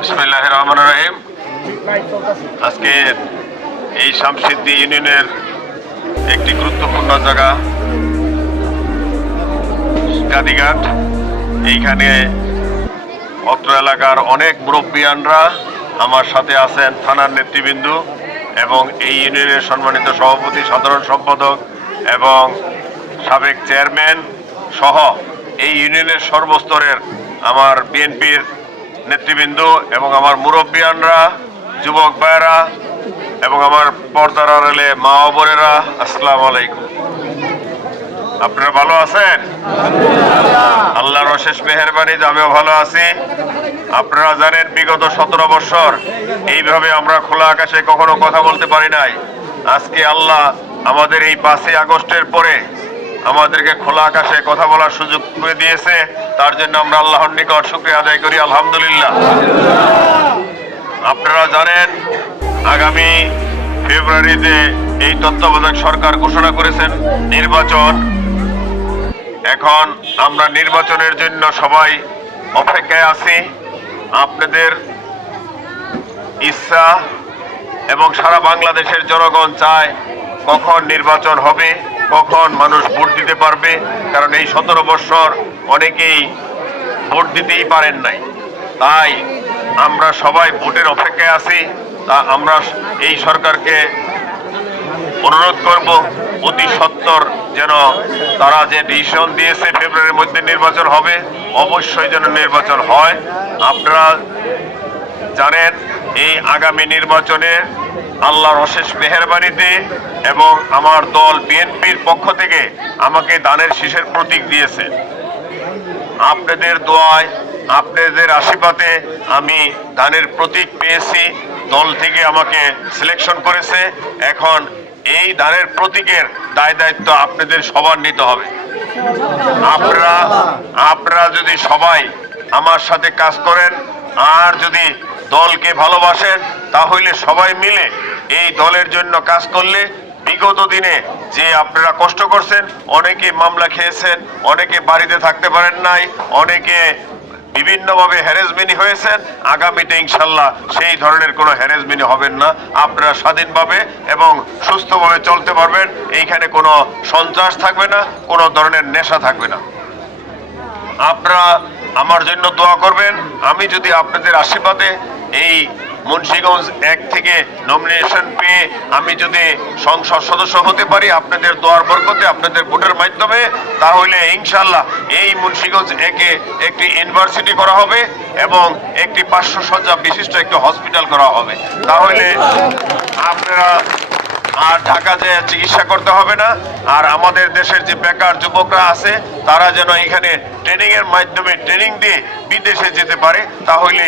বিসমিল্লাহ রহমান রহিম আজকে এই শামসিদ্দি ইউনিয়নের একটি গুরুত্বপূর্ণ জায়গা, গাদিঘাট। এইখানে অত্র এলাকার অনেক মুরব্বিয়ানরা আমার সাথে আছেন থানার নেতৃবৃন্দ এবং এই ইউনিয়নের সম্মানিত সভাপতি, সাধারণ সম্পাদক এবং সাবেক চেয়ারম্যান সহ এই ইউনিয়নের সর্বস্তরের আমার বিএনপির নেতৃবৃন্দ এবং আমার মুরব্বিয়ানরা, যুবক ভাইয়েরা এবং আমার পর্দার রেলে মা বোনেরা, আসসালামু আলাইকুম। আপনারা ভালো আছেন? আল্লাহর অশেষ মেহরবানিতে আমিও ভালো আছি। আপনারা জানেন, বিগত সতেরো বছর এইভাবে আমরা খোলা আকাশে কখনো কথা বলতে পারি নাই। আজকে আল্লাহ আমাদের এই পাঁচই আগস্টের পরে আমাদেরকে খোলা আকাশে কথা বলার সুযোগ করে দিয়েছে। তার জন্য আমরা আল্লাহর নিকট শুক্রিয়া আদায় করি, আলহামদুলিল্লাহ। আপনারা জানেন, আগামী ফেব্রুয়ারিতে এই তত্ত্বাবধায়ক সরকার ঘোষণা করেছেন নির্বাচন। এখন আমরা নির্বাচনের জন্য সবাই অপেক্ষায় আছি। আপনাদের ইচ্ছা এবং সারা বাংলাদেশের জনগণ চায় কখন নির্বাচন হবে। কখন মানুষ ভোট দিতে পারবে? কারণ এই সতেরো বৎসর অনেকেই ভোট দিতেই পারেন নাই। তাই আমরা সবাই ভোটের অপেক্ষায় আছি। তা আমরা এই সরকারকে অনুরোধ করব, অতি সত্তর যেন তারা যে ডিসিশন দিয়েছে ফেব্রুয়ারির মধ্যে নির্বাচন হবে, অবশ্যই যেন নির্বাচন হয়। আপনারা জানেন, এই আগামী নির্বাচনে আল্লাহর অশেষ মেহরবানিতে এবং আমার দল বিএনপির পক্ষ থেকে আমাকে দানের শীষের প্রতীক দিয়েছে। আপনাদের দোয়ায়, আপনাদের আশীর্বাদে আমি দানের প্রতীক পেয়েছি। দল থেকে আমাকে সিলেকশন করেছে। এখন এই দানের প্রতীকের দায় দায়িত্ব আপনাদের সবার নিতে হবে। আপনারা আপনারা যদি সবাই আমার সাথে কাজ করেন আর যদি দলকে ভালোবাসেন, তাহলে সবাই মিলে এই দলের জন্য কাজ করলে বিগত দিনে যে আপনারা কষ্ট করছেন, অনেকে মামলা খেয়েছেন, অনেকে বাড়িতে থাকতে পারেন নাই, অনেকে বিভিন্নভাবে হ্যারেসমেন্ট হয়েছেন, আগামীতে ইনশাল্লাহ সেই ধরনের কোনো হ্যারেসমেন্ট হবেন না। আপনারা স্বাধীনভাবে এবং সুস্থভাবে চলতে পারবেন, এইখানে কোনো সন্ত্রাস থাকবে না, কোনো ধরনের নেশা থাকবে না। আপনারা আমার জন্য দোয়া করবেন, আমি যদি আপনাদের আশীর্বাদে এই মুন্সিগঞ্জ এক থেকে নমিনেশন পেয়ে আমি যদি সংসদ সদস্য হতে পারি, আপনাদের দোয়ার বরকতে, আপনাদের ভোটের মাধ্যমে, তাহলে ইনশাল্লাহ এই মুন্সিগঞ্জ একে একটি ইউনিভার্সিটি করা হবে এবং একটি পাঁচশো বিশিষ্ট একটি হসপিটাল করা হবে। তাহলে আপনারা আর ঢাকা যে চিকিৎসা করতে হবে না, আর আমাদের দেশের যে বেকার যুবকরা আছে, তারা যেন এখানে ট্রেনিং এর মাধ্যমে ট্রেনিং দিয়ে বিদেশে যেতে পারে তাহলে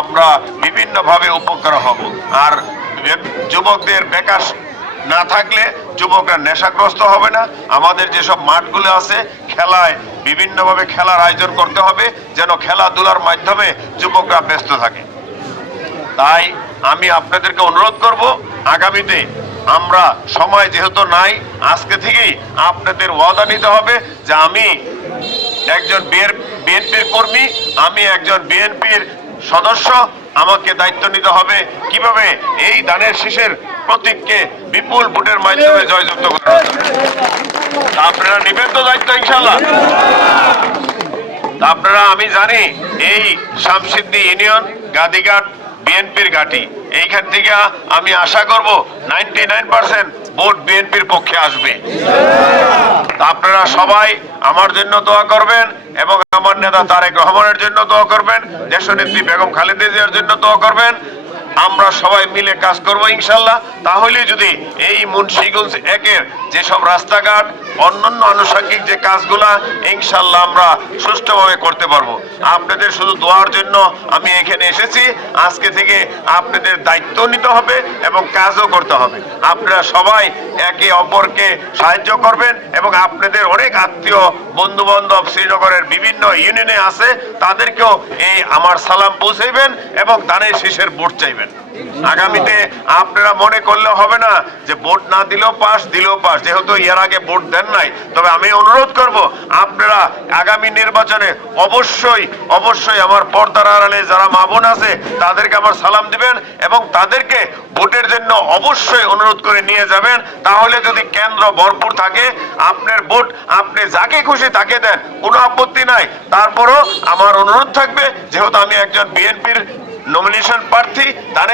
আমরা বিভিন্নভাবে উপকার হব। আর যুবকদের বেকার না থাকলে যুবকরা নেশাগ্রস্ত হবে না। আমাদের যেসব মাঠগুলো আছে, খেলায় বিভিন্নভাবে খেলার আয়োজন করতে হবে, যেন খেলাধুলার মাধ্যমে যুবকরা ব্যস্ত থাকে। তাই আমি আপনাদেরকে অনুরোধ করব, আগামীতে আমরা সময় যেহেতু নাই, আজকে থেকেই আপনাদের ওয়াদা নিতে হবে যে আমি একজন বিএনপির কর্মী, আমি একজন বিএনপির সদস্য, আমাকে দায়িত্ব নিতে হবে কীভাবে এই দানের শীষের প্রতীককে বিপুল ভোটের মাধ্যমে জয়যুক্ত করা। আপনারা নিবেন তো দায়িত্ব ইনশাল্লাহ আপনারা, আমি জানি, এই শামসিদ্দি ইউনিয়ন, গাদিঘাট, বিএনপির ঘাটি এইখান থেকে আমি আশা করব নাইনটি নাইন পার্সেন্ট ভোট বিএনপির পক্ষে আসবে। আপনারা সবাই আমার জন্য দোয়া করবেন এবং আমার নেতা তারেক রহমানের জন্য দোয়া করবেন, দেশনেত্রী বেগম খালেদা জিয়ার জন্য দোয়া করবেন আমরা সবাই মিলে কাজ করব ইনশাল্লাহ। তাহলে যদি এই মুন্সিগঞ্জ একের যেসব রাস্তাঘাট, অন্যান্য আনুষঙ্গিক যে কাজগুলা, ইনশাল্লাহ আমরা সুষ্ঠুভাবে করতে পারব। আপনাদের শুধু দোয়ার জন্য আমি এখানে এসেছি। আজকে থেকে আপনাদের দায়িত্ব নিতে হবে এবং কাজও করতে হবে। আপনারা সবাই একে অপরকে সাহায্য করবেন এবং আপনাদের অনেক আত্মীয় বন্ধু বান্ধব শ্রীনগরের বিভিন্ন ইউনিয়নে আছে, তাদেরকেও এই আমার সালাম পৌঁছাইবেন এবং দানের শীষের ভোট চাইবেন। it. আগামীতে আপনারা মনে করলে হবে না যে ভোট না দিলেও পাস দিলেও পাস। যেহেতু এর আগে ভোট দেন নাই, তবে আমি অনুরোধ করব, আপনারা আগামী নির্বাচনে অবশ্যই অবশ্যই আমার পর্দার আড়ালে যারা মা বোন আছে, তাদেরকে আমার সালাম দিবেন এবং তাদেরকে ভোটের জন্য অবশ্যই অনুরোধ করে নিয়ে যাবেন। তাহলে যদি কেন্দ্র ভরপুর থাকে, আপনার ভোট, আপনি যাকে খুশি তাকে দেন, কোনো আপত্তি নাই। তারপরও আমার অনুরোধ থাকবে, যেহেতু আমি একজন বিএনপির নমিনেশন প্রার্থী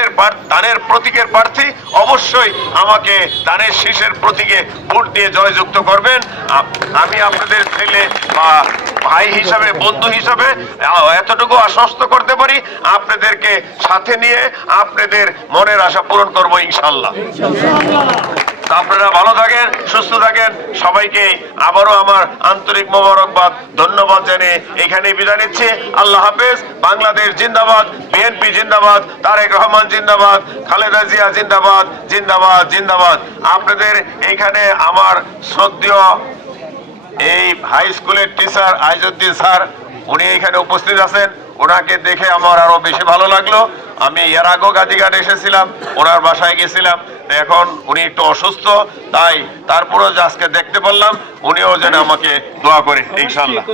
দানের দানের প্রতীকের প্রার্থী অবশ্যই আমাকে দানের শীষের প্রতীকে ভোট দিয়ে জয়যুক্ত করবেন। আমি আপনাদের ছেলে বা ভাই হিসাবে, বন্ধু হিসাবে এতটুকু আশ্বস্ত করতে পারি। আপনাদেরকে সাথে নিয়ে আপনাদের মনের আশা পূরণ করব ইনশাল্লাহ। আপনারা ভালো থাকেন। থাকেন সবাইকে আবারও আমার আন্তরিক মোবারকবাদ, ধন্যবাদ জানিয়ে এখানে বিদায় নিচ্ছি। আল্লাহ হাফেজ। বাংলাদেশ জিন্দাবাদ, বিএনপি জিন্দাবাদ, তারেক রহমান জিন্দাবাদ, খালেদা জিয়া জিন্দাবাদ জিন্দাবাদ জিন্দাবাদ। আপনাদের এইখানে আমার শ্রদ্ধেয় এই হাই স্কুলের টিচার আইজুদ্দিন স্যার, উনি এখানে উপস্থিত আছেন। ওনাকে দেখে আমার আরও বেশি ভালো লাগল। আমি এর আগেও গাজীঘাট এসেছিলাম ওনার বাসায় গেছিলাম। এখন উনি একটু অসুস্থ তাই তারপরেও যে আজকে দেখতে পারলাম উনিও যেন আমাকে দোয়া করে ইনশাল্লাহ।